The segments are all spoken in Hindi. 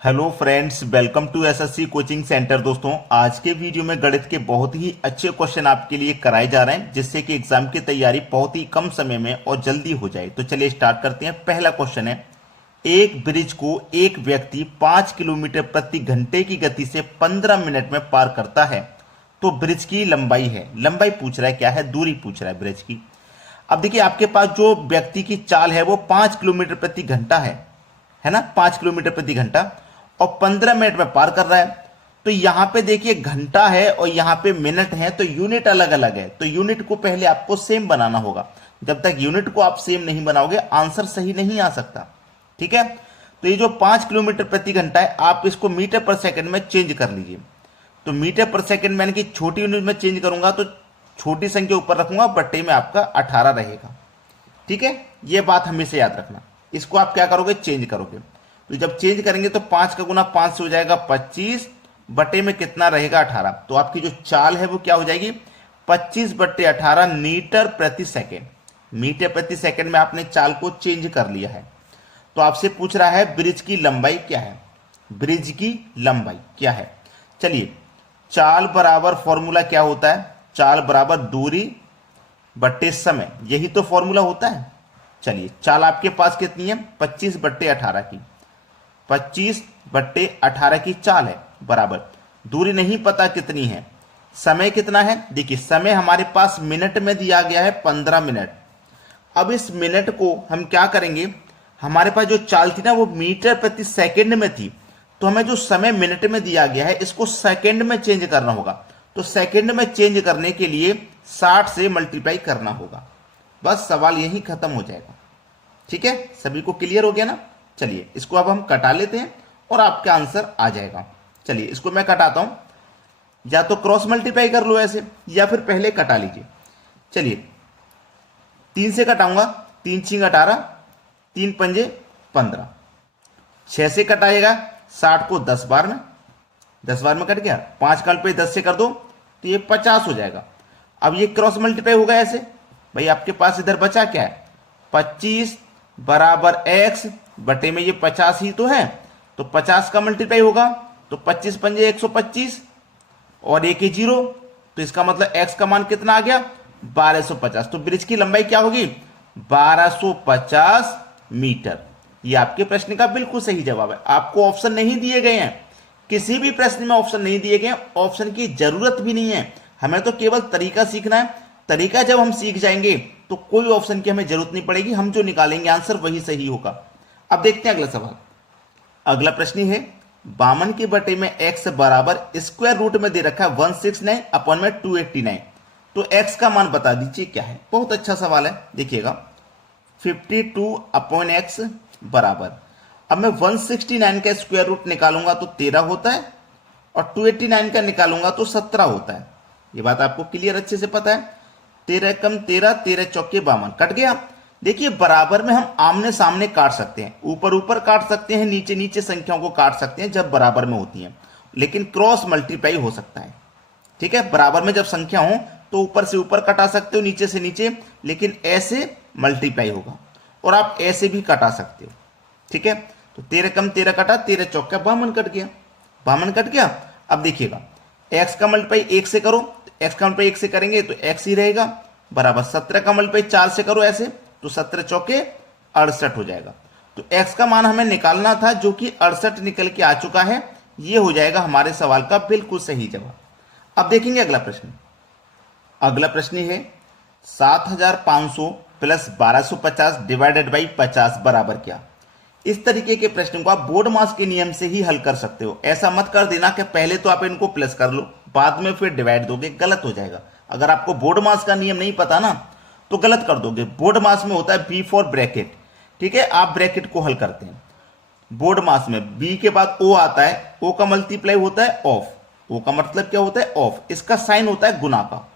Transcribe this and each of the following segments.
Hello friends, welcome to SSC coaching centre. दोस्तों, आज के वीडियो में गणित के बहुत ही अच्छे क्वेश्चन आपके लिए कराए जा रहे हैं, जिससे कि एग्जाम की तैयारी बहुत ही कम समय में और जल्दी हो जाए। तो चलिए स्टार्ट करते हैं। पहला क्वेश्चन है, एक ब्रिज को एक व्यक्ति 5 किलोमीटर प्रति घंटे की गति से 15 मिनट में पार करता है, तो ब्रिज की लंबाई है। लंबाई पूछ रहा है, क्या है? दूरी पूछ रहा है ब्रिज की। अब देखिए, आपके पास जो व्यक्ति की चाल है वो 5 किलोमीटर प्रति घंटा है ना, 5 किलोमीटर प्रति घंटा, और 15 मिनट में पार कर रहा है। तो यहां पे देखिए घंटा है और यहां पे मिनट है, तो यूनिट अलग अलग है। तो यूनिट को पहले आपको सेम बनाना होगा। जब तक यूनिट को आप सेम नहीं बनाओगे आंसर सही नहीं आ सकता। ठीक है, तो ये जो 5 किलोमीटर प्रति घंटा है, आप इसको मीटर पर सेकंड में चेंज कर लीजिए। तो मीटर पर सेकंड मैंने कि छोटी यूनिट में चेंज करूंगा तो छोटी संख्या ऊपर रखूंगा, बट्टे में आपका 18 रहेगा। ठीक है, ये बात हमेशा याद रखना। इसको आप क्या करोगे? चेंज करोगे। तो जब चेंज करेंगे तो 5 का गुना 5 से हो जाएगा 25, बटे में कितना रहेगा? 18। तो आपकी जो चाल है वो क्या हो जाएगी? 25 बट्टे 18 मीटर प्रति सेकेंड। मीटर प्रति सेकेंड में आपने चाल को चेंज कर लिया है। तो आपसे पूछ रहा है ब्रिज की लंबाई क्या है। ब्रिज की लंबाई क्या है? चलिए, चाल बराबर फॉर्मूला क्या होता है? चाल बराबर दूरी बट्टे समय, यही तो फॉर्मूला होता है। चलिए, चाल आपके पास कितनी है? 25 बट्टे 18 की। 25 बट्टे 18 की चाल है, बराबर दूरी नहीं पता कितनी है। समय कितना है? देखिए, समय हमारे पास मिनट में दिया गया है 15 मिनट। अब इस मिनट को हम क्या करेंगे, हमारे पास जो चाल थी ना वो मीटर प्रति सेकंड में थी, तो हमें जो समय मिनट में दिया गया है इसको सेकंड में चेंज करना होगा। तो सेकंड में चेंज करने के लिए 60 से मल्टीप्लाई करना होगा। बस सवाल यही खत्म हो जाएगा। ठीक है, सभी को क्लियर हो गया ना? चलिए, इसको अब हम कटा लेते हैं और आपका आंसर आ जाएगा। चलिए, इसको मैं कटाता हूं, या तो क्रॉस मल्टीप्लाई कर लो ऐसे, या फिर पहले कटा लीजिए। चलिए, 3 से कटाऊंगा, 3 छींग 18, 3 पंजे 15। 6 से कटाएगा 60 को 10 बार में, 10 बार में कट गया। 5 का पे 10 से कर दो तो ये 50 हो जाएगा। अब ये क्रॉस मल्टीप्लाई होगा ऐसे। भाई आपके पास इधर बचा क्या है? 25 बराबर x बटे में ये 50 ही तो है, तो 50 का मल्टीप्लाई होगा, तो 25 पंजे 125 और एक ही 0, तो इसका मतलब x का मान कितना आ गया? 1250। तो ब्रिज की लंबाई क्या होगी? 1250 मीटर। ये आपके प्रश्न का बिल्कुल सही जवाब है। आपको ऑप्शन नहीं दिए गए हैं, किसी भी प्रश्न में ऑप्शन नहीं दिए गए, ऑप्शन की जरूरत भी नहीं है। हमें तो केवल तरीका सीखना है। तरीका जब हम सीख जाएंगे तो कोई ऑप्शन की हमें जरूरत नहीं पड़ेगी, हम जो निकालेंगे आंसर वही सही होगा। अब देखते हैं अगला सवाल। अगला प्रश्न है, 52 के बटे में x बराबर स्क्वायर रूट में दे रखा है 169 अपॉन में 289, तो x का मान बता दीजिए क्या है। बहुत अच्छा सवाल है, देखिएगा। 52 अपॉन x बराबर, अब मैं 169 का स्क्वायर रूट निकालूंगा तो 13 होता है, और 289 का निकालूंगा तो 17 होता है। ये बात आपको क्लियर अच्छे से पता है। 13 कम 13, 13 चौके 52, कट गया। देखिए, बराबर में हम आमने सामने काट सकते हैं, ऊपर ऊपर काट सकते हैं, नीचे नीचे संख्याओं को काट सकते हैं जब बराबर में होती हैं, लेकिन क्रॉस मल्टीप्लाई हो सकता है। ठीक है, बराबर में जब संख्या हो तो ऊपर से ऊपर कटा सकते हो, नीचे से नीचे, लेकिन ऐसे मल्टीप्लाई होगा, और आप ऐसे भी कटा सकते हो। ठीक है, तो 13 कम 13 कटा, 13 चौका 52 कट गया, 52 कट गया। अब देखिएगा, x का मल्टीप्लाई 1 से करो, x का मल्टीप्लाई 1 से करेंगे तो x ही रहेगा, बराबर 17 का मल्टीप्लाई 4 से करो ऐसे, तो 17 चौके 68 हो जाएगा। तो x का मान हमें निकालना था, जो कि 68 निकल के आ चुका है। ये हो जाएगा हमारे सवाल का बिल्कुल सही जवाब। अब देखेंगे अगला प्रश्न। अगला प्रश्न है, 7500 प्लस 1250 डिवाइडेड बाई 50 बराबर क्या? इस तरीके के प्रश्न को आप बोर्ड मास के नियम से ही हल कर सकते हो। ऐसा मत कर देना कि पहले तो आप इनको प्लस कर लो, बाद में फिर डिवाइड दोगे, गलत हो जाएगा। अगर आपको बोर्ड मास का नियम नहीं पता ना तो गलत कर दोगे। बोर्ड मास में होता है बी फॉर ब्रैकेट। ठीक है, आप ब्रैकेट को हल करते हैं। बोर्ड मास में बी के बाद ओ आता है, ओ का मल्टीप्लाई होता है ऑफ, ओ का मतलब क्या होता है? ऑफ। इसका साइन होता है गुना का।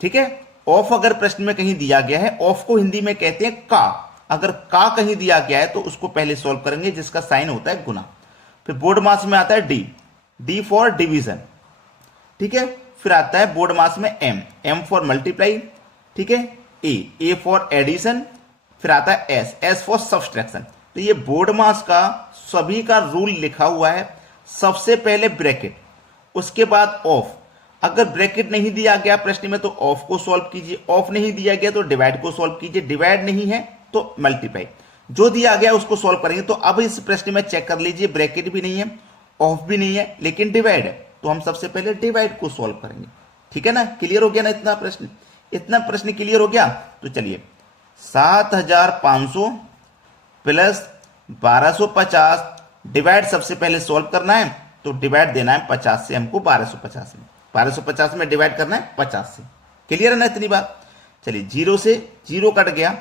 ठीक है, ऑफ अगर प्रश्न में कहीं दिया गया है, ऑफ को हिंदी में कहते हैं का। अगर का कहीं दिया गया है तो उसको पहले सॉल्व करेंगे, जिसका साइन होता है गुना। फिर बोर्ड मास में आता है डी, डी फॉर डिवीजन। ठीक है, फिर आता है बोर्ड मास में एम, एम फॉर मल्टीप्लाई। ठीक है, ए फॉर एडिशन, फिर आता है एस, एस फॉर सब्सट्रैक्शन। तो ये बोर्ड मास का सभी का रूल लिखा हुआ है। सबसे पहले ब्रैकेट, उसके बाद ऑफ। अगर ब्रैकेट नहीं दिया गया प्रश्न में तो ऑफ को सॉल्व कीजिए, ऑफ नहीं दिया गया तो डिवाइड को सॉल्व कीजिए, डिवाइड नहीं है तो मल्टीप्लाई। जो दिया गया उसको सॉल्व करेंगे। तो अब इस प्रश्न में चेक कर लीजिए, ब्रैकेट भी नहीं है, ऑफ भी नहीं है, लेकिन डिवाइड है, तो हम सबसे पहले डिवाइड को सॉल्व करेंगे। ठीक है ना, क्लियर हो गया ना इतना प्रश्न? इतना प्रश्न क्लियर हो गया। तो चलिए 7500 प्लस 1250 डिवाइड सबसे पहले सॉल्व करना है, तो डिवाइड देना है 50 से हमको 1250 में, 1250 में डिवाइड करना है 50 से। क्लियर है ना इतनी बात? चलिए 0 से 0 कट गया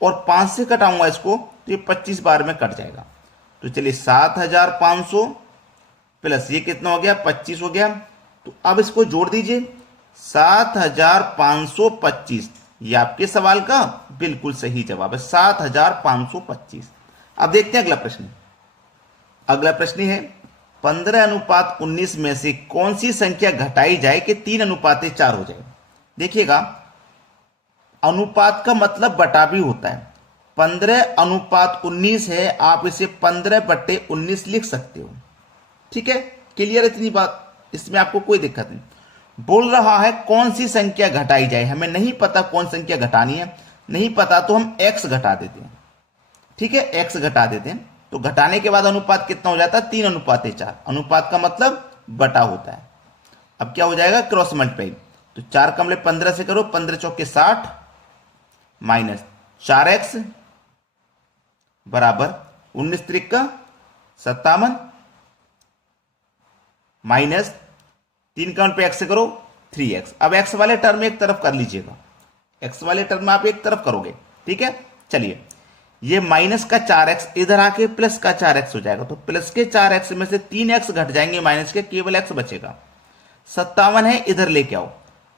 और 5 से कटाऊंगा इसको तो ये 25 बार में कट जाएगा। तो चलिए 7500 प्लस ये कितना हो गया, 25 हो गया। तो अब इसको जोड़ दीजिए 7525। ये आपके सवाल का बिल्कुल सही जवाब है, 7525। अब देखते हैं अगला प्रश्न। अगला प्रश्न है 15:19 में से कौन सी संख्या घटाई जाए कि 3:4 हो जाए। देखिएगा, अनुपात का मतलब बटा भी होता है। 15:19 है, आप इसे 15/19 लिख सकते हो। ठीक है, क्लियर है इतनी बात? इसमें आपको कोई दिक्कत नहीं। बोल रहा है कौन सी संख्या घटाई जाए, हमें नहीं पता कौन संख्या घटानी है, नहीं पता तो हम x घटा देते हैं। ठीक है, x घटा देते हैं, तो घटाने के बाद अनुपात कितना हो जाता है, 3:4। अनुपात का मतलब बटा होता है। अब क्या हो जाएगा, क्रॉस मल्टीप्लाई। तो 4 कमले 15 से करो, 15 चौके 60 माइनस 4x बराबर 19 त्रिक 57 माइनस 3 काउंट पे x से करो 3x। अब x वाले टर्म एक तरफ कर लीजिएगा, x वाले टर्म आप एक तरफ करोगे। ठीक है, चलिए ये माइनस का 4x इधर आके प्लस का 4x हो जाएगा। तो प्लस के 4x में से 3x घट जाएंगे, माइनस के केवल x बचेगा। 57 है, इधर लेके आओ,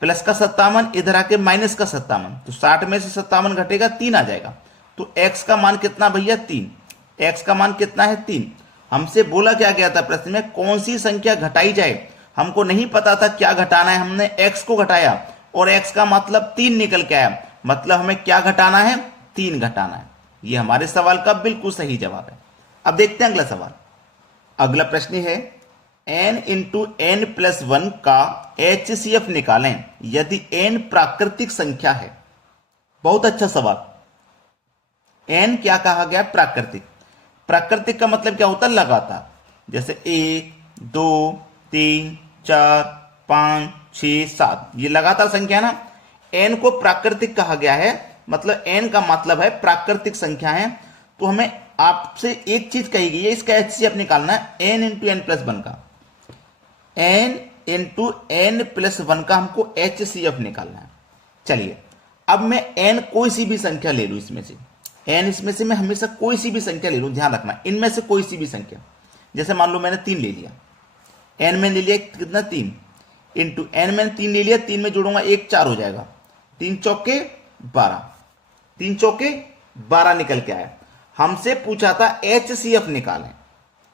प्लस का 57 इधर आके माइनस का 57, तो 60 में से 57 घटेगा, 3 आ जाएगा। तो x का मान कितना भैया, 3। x का मान कितना है, 3। हमसे बोला क्या गया था प्रश्न में, कौन सी संख्या घटाई जाए। हमको नहीं पता था क्या घटाना है, हमने x को घटाया और x का मतलब 3 निकल के आया। मतलब हमें क्या घटाना है, 3 घटाना है। ये हमारे सवाल का बिल्कुल सही जवाब है। अब देखते हैं अगला सवाल। अगला प्रश्न है n इंटू एन प्लस 1 का HCF निकालें यदि n प्राकृतिक संख्या है। बहुत अच्छा सवाल। n क्या कहा गया, प्राकृतिक। प्राकृतिक का मतलब क्या होता है, लगातार। जैसे 1 2 3 4 5 6 7, ये लगातार संख्या ना। n को प्राकृतिक कहा गया है, मतलब n का मतलब है प्राकृतिक संख्या है। तो हमें आपसे एक चीज कही गई है, इसका HCF निकालना है, n इंटू एन प्लस 1 का। n इंटू एन प्लस 1 का हमको HCF निकालना है। चलिए अब मैं n कोई सी भी संख्या ले लूं, इसमें से n, इसमें से मैं हमेशा कोई सी भी संख्या ले लूं, ध्यान रखना, इनमें से कोई सी भी संख्या। जैसे मान लो मैंने 3 ले लिया, n में ले लिया कितना, 3 इंटू n मैंने 3 ले लिया, 3 में जोड़ूंगा 1 4 हो जाएगा, 3 चौके 12, 3 चौके 12 निकल के आया। हमसे पूछा था HCF निकालें।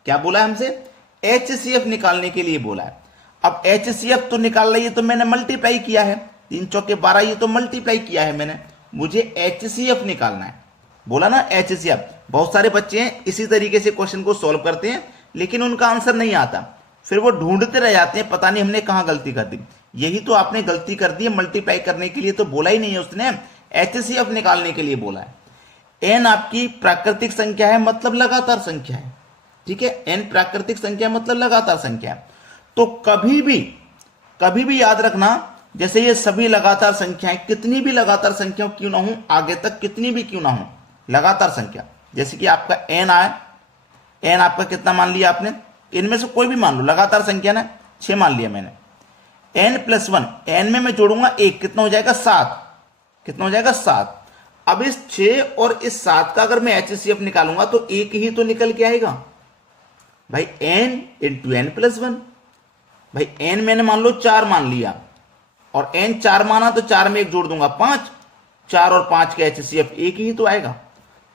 क्या बोला है हमसे, HCF निकालने के लिए बोला है। अब HCF तो निकाल रही है, तो मैंने मल्टीप्लाई किया है, 3 चौके 12, ये तो मल्टीप्लाई किया है मैंने। मुझे HCF निकालना है, बोला ना HCF। बहुत सारे बच्चे हैं इसी तरीके से क्वेश्चन को सॉल्व करते हैं, लेकिन उनका आंसर नहीं आता, फिर वो ढूंढते रह जाते हैं, पता नहीं हमने कहां गलती कर दी। यही तो आपने गलती कर दी है, मल्टीप्लाई करने के लिए तो बोला ही नहीं है उसने, HCF निकालने के लिए बोला है। n आपकी प्राकृतिक संख्या है, मतलब लगातार संख्या है। ठीक है, n प्राकृतिक संख्या मतलब लगातार संख्या है। तो कभी भी याद रखना, जैसे ये सभी लगातार संख्याएं, कितनी भी लगातार संख्या क्यों ना हो, आगे तक कितनी भी क्यों ना हो, लगातार संख्या। जैसे कि आपका n आए, n आपका कितना मान लिया आपने, इनमें से कोई भी मान लो, लगातार संख्या ना, 6 मान लिया मैंने। n प्लस 1, n में मैं जोड़ूंगा 1, कितना हो जाएगा, 7। कितना हो जाएगा, 7। अब इस 6 और इस 7 का अगर मैं HCF निकालूंगा तो एक ही तो निकल के आएगा भाई, n इंटू एन प्लस 1। भाई n मैंने मान लो 4 मान लिया, और n 4 माना तो 4 में 1 जोड़ दूंगा 5, 4 और 5 का HCF एक ही तो आएगा।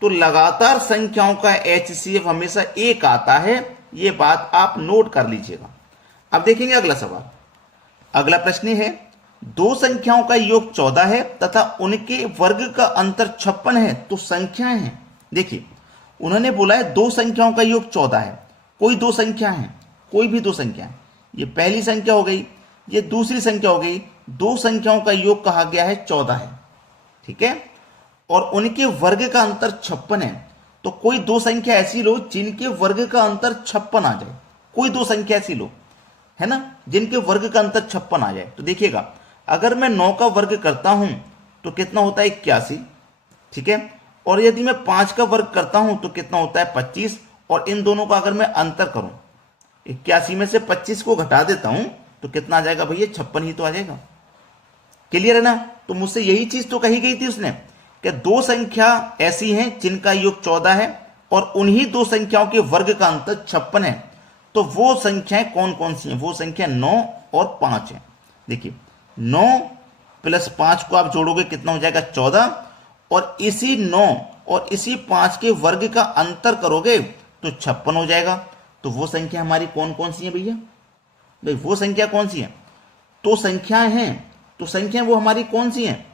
तो लगातार संख्याओं का HCF हमेशा 1 आता है, ये बात आप नोट कर लीजिएगा। अब देखेंगे अगला सवाल। अगला प्रश्न है, 2 संख्याओं का योग 14 है तथा उनके वर्ग का अंतर 56 है, तो संख्याएं हैं। देखिए उन्होंने बोला है दो संख्याओं का योग 14 है। कोई दो संख्या है, कोई भी दो संख्या है, ये पहली संख्या हो गई, ये दूसरी संख्या हो गई, दो संख्याओं का योग कहा गया है 14 है, ठीक है, और उनके वर्ग का अंतर 56 है। तो कोई दो संख्या ऐसी लो जिनके वर्ग का अंतर 56 आ जाए, कोई दो संख्या ऐसी लो, है ना, जिनके वर्ग का अंतर 56 आ जाए। तो देखिएगा, अगर मैं 9 का वर्ग करता हूं तो कितना होता है 81, ठीक है, और यदि मैं 5 का वर्ग करता हूं तो कितना होता है 25, और इन दोनों का अगर मैं अंतर करूं, 81 में से 25 को घटा देता हूं तो कितना आ जाएगा भैया, 56 ही तो आ जाएगा। क्लियर है ना। तो मुझसे यही चीज तो कही गई थी उसने कि दो संख्या ऐसी हैं जिनका योग 14 है और उन्हीं दो संख्याओं के वर्ग का अंतर 56 है। तो वो संख्याएं कौन कौन सी हैं? वो संख्या 9 और 5 है। देखिए 9 + 5 को आप जोड़ोगे कितना हो जाएगा 14, और इसी 9 और इसी 5 के वर्ग का अंतर करोगे तो 56 हो जाएगा। तो वो संख्या हमारी कौन कौन सी है भैया? भाई वो संख्या कौन सी है? तो संख्याएं हैं, तो संख्याएं वो हमारी कौन सी हैं?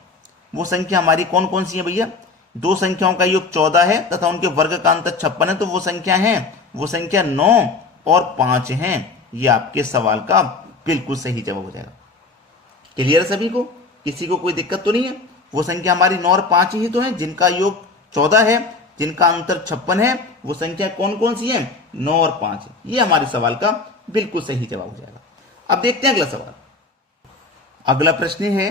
वो संख्या हमारी कौन कौन सी है भैया? दो संख्याओं का योग 14 है तथा उनके वर्ग का अंतर 56 है। तो वो संख्या है, वो संख्या 9 और 5 हैं। ये आपके सवाल का बिल्कुल सही जवाब हो जाएगा। क्लियर है सभी को? किसी को कोई दिक्कत तो नहीं है? वो संख्या हमारी 9 और 5 ही तो है जिनका योग 14 है, जिनका अंतर 56 है। वो संख्या कौन कौन सी है? 9 और 5। ये हमारे सवाल का बिल्कुल सही जवाब हो जाएगा। अब देखते हैं अगला सवाल। अगला प्रश्न है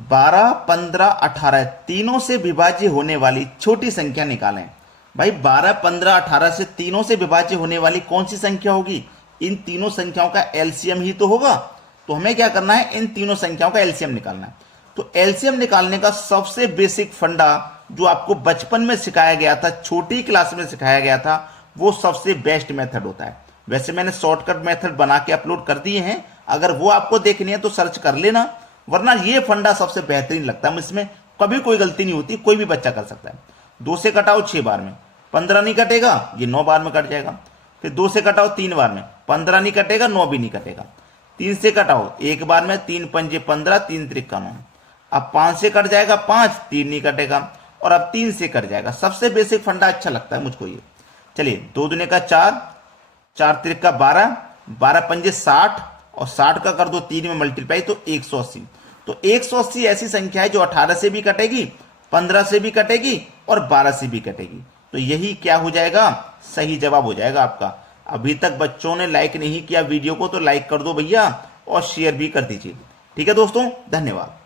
12, 15, 18 तीनों से विभाज्य होने वाली छोटी संख्या निकालें। भाई 12, 15, 18 से तीनों से विभाज्य होने वाली कौन सी संख्या होगी? इन तीनों संख्याओं का एलसीएम ही तो होगा। तो हमें क्या करना है? इन तीनों संख्याओं का एलसीएम निकालना है। तो एलसीएम निकालने का सबसे बेसिक फंडा जो आपको बचपन में सिखाया गया था, छोटी क्लास में सिखाया गया था, वो सबसे बेस्ट मेथड होता है। वैसे मैंने शॉर्टकट मेथड बना के अपलोड कर दिए हैं, अगर वो आपको देखनी है तो सर्च कर लेना, वरना ये फंडा सबसे बेहतरीन लगता है। इसमें कभी कोई गलती नहीं होती, कोई भी बच्चा कर सकता है। 2 से कटाओ 6 बार में, 15 नहीं कटेगा, ये 9 बार में कट जाएगा। फिर 2 से कटाओ 3 बार में, 15 नहीं कटेगा, 9 भी नहीं कटेगा। 3 से कटाओ 1 बार में, 3 पंजे 15, 3 त्रिका 9। अब 5 से कट जाएगा 5, 3 नहीं कटेगा, और अब 3 से कट जाएगा। सबसे बेसिक फंडा अच्छा लगता है मुझको ये। चलिए 2 दूने का 4, 4 त्रिका 12, 12 पंजे 60, और 60 का कर दो 3 में मल्टीप्लाई तो 180। तो 180 ऐसी संख्या है जो 18 से भी कटेगी, 15 से भी कटेगी और 12 से भी कटेगी। तो यही क्या हो जाएगा? सही जवाब हो जाएगा आपका। अभी तक बच्चों ने लाइक नहीं किया वीडियो को तो लाइक कर दो भैया, और शेयर भी कर दीजिए। ठीक है दोस्तों, धन्यवाद।